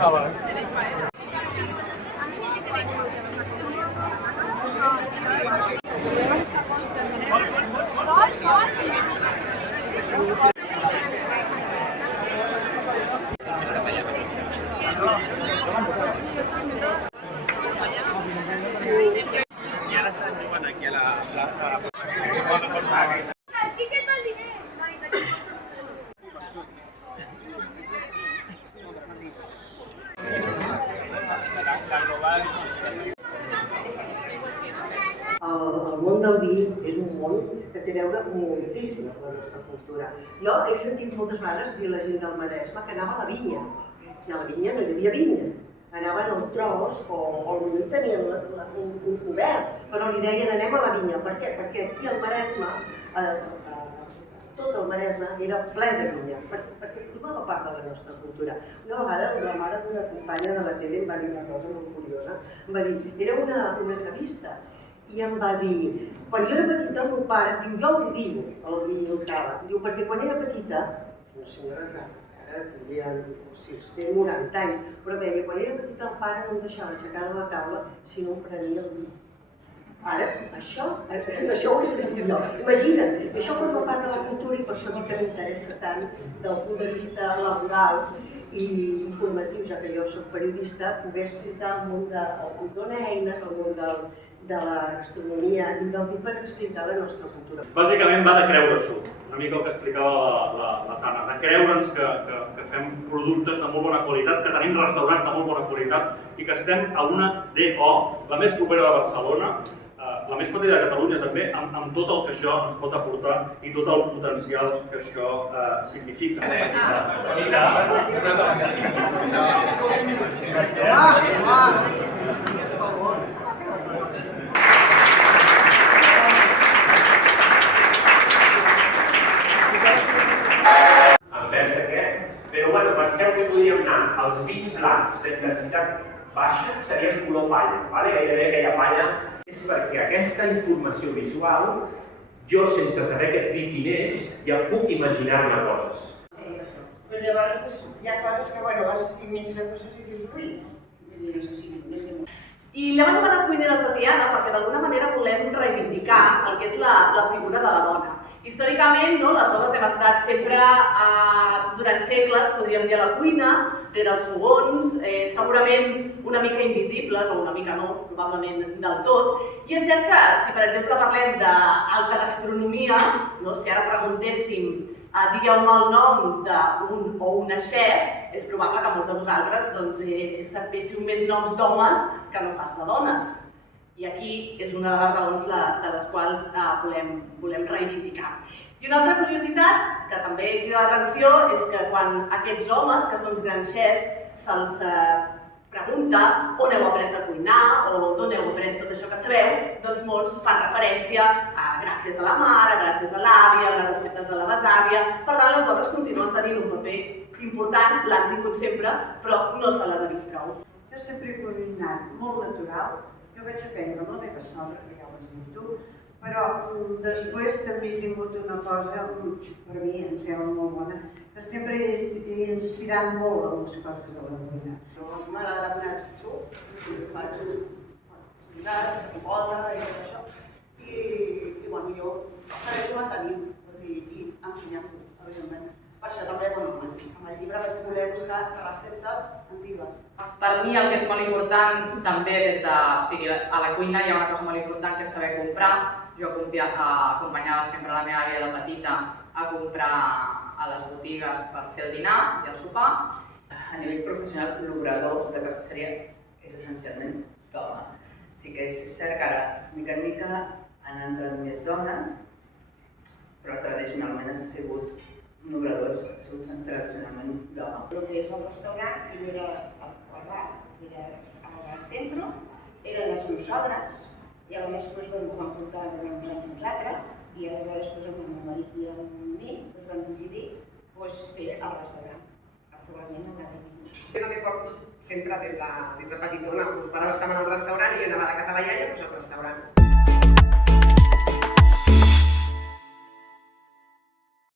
sala. El món del vi és un món que té a veure moltíssim amb la nostra cultura. Jo he sentit moltes vegades dir a la gent del Maresme que anava a la vinya. I a la vinya no hi havia vinya. Anaven al tros o potser tenien un cobert, però li deien anem a la vinya. Per què? Perquè aquí al Maresme, tot el Maresme era ple de vinya, perquè formava part de la nostra cultura. Una vegada la mare d'una companya de la tele em va dir una cosa molt curiosa. Em va dir, era una entrevista, i em va dir, quan jo era petita el meu pare, diu, jo ho diu, el Vilcava, diu, perquè quan era petita, una senyora que ara tindria, té 90 anys, però deia, quan era petita el pare no em deixava aixecar de la taula si no em prenia el vi. Ara, això ho he sentit jo. Imagina't, això forma part de la cultura i per això dic que m'interessa tant del punt de vista laboral i informatiu, ja que jo soc periodista, poder explicar el món em dona eines, el món de la gastronomia i del vi per explicar la nostra cultura. Bàsicament va de creure-s'ho, una mica el que explicava la Tana, de creure'ns que fem productes de molt bona qualitat, que tenim restaurants de molt bona qualitat i que estem a una DO, la més propera de Barcelona, la més petita de Catalunya també, amb tot el que això ens pot aportar i tot el potencial que això significa. Envers de què? Però bueno, penseu que podríem anar als vins blancs d'intensitat baixa, serien color palla, gairebé aquella palla. És perquè aquesta informació visual, jo sense saber aquest vi quin és, ja puc imaginar-me coses. Però llavors hi ha coses que, bueno, vas i menys coses i dius, ui, no sé si més de molt. I l'hem anomenat Cuineres de Tiana perquè d'alguna manera volem reivindicar el que és la figura de la dona. Històricament, les dones hem estat sempre, durant segles, podríem dir, a la cuina, rere els fogons, segurament una mica invisibles, o una mica no, probablement del tot. I és cert que, si per exemple parlem d'alta gastronomia, si ara preguntéssim digueu-me el nom d'un o una chef, és probable que molts de vosaltres sapéssiu més noms d'homes que no pas de dones. I aquí és una de les raons de les quals volem reivindicar. I una altra curiositat que també crida l'atenció és que quan aquests homes, que són grans chefs, se'ls pregunta on heu après a cuinar o d'on heu après tot això que sabeu, doncs molts fan referència a gràcies a la mare, gràcies a l'àvia, a les receptes de la besàvia. Per tant, les dones continuen tenint un paper important, l'han tingut sempre, però no se les ha vist prou. Jo sempre he cuinat molt natural. Jo vaig aprendre amb la meva sogra, que ja ho has dit tu, però després també he tingut una cosa, per mi em sembla molt bona, que sempre he inspirat molt a les coses de la cuina. M'agrada donar xup, faig guisats, compota i tot això. I jo segueixo mantenint i ensenyant-ho, evidentment. Per això també amb el llibre vaig voler buscar receptes antigues. Per mi el que és molt important també a la cuina hi ha una cosa molt important que és saber comprar. Jo acompanyava sempre la meva àvia de petita a comprar a les botigues per fer el dinar i el sopar. A nivell professional, l'obrador de pastisseria és essencialment d'home. Sí que és cert que ara, mica en mica, han entrat més dones, però tradicionalment ha sigut un obrador, ha sigut tradicionalment d'home. El que és el restaurant, era el bar, era al bar centro, eren les meves sogres, i a més ho vam portar durant uns anys nosaltres, i aleshores amb el meu marit i amb mi vam decidir fer el restaurant. Actualment el va tenir. Jo també porto sempre des de petitona, els meus pares estaven al restaurant i jo anava de casa a la iaia al restaurant.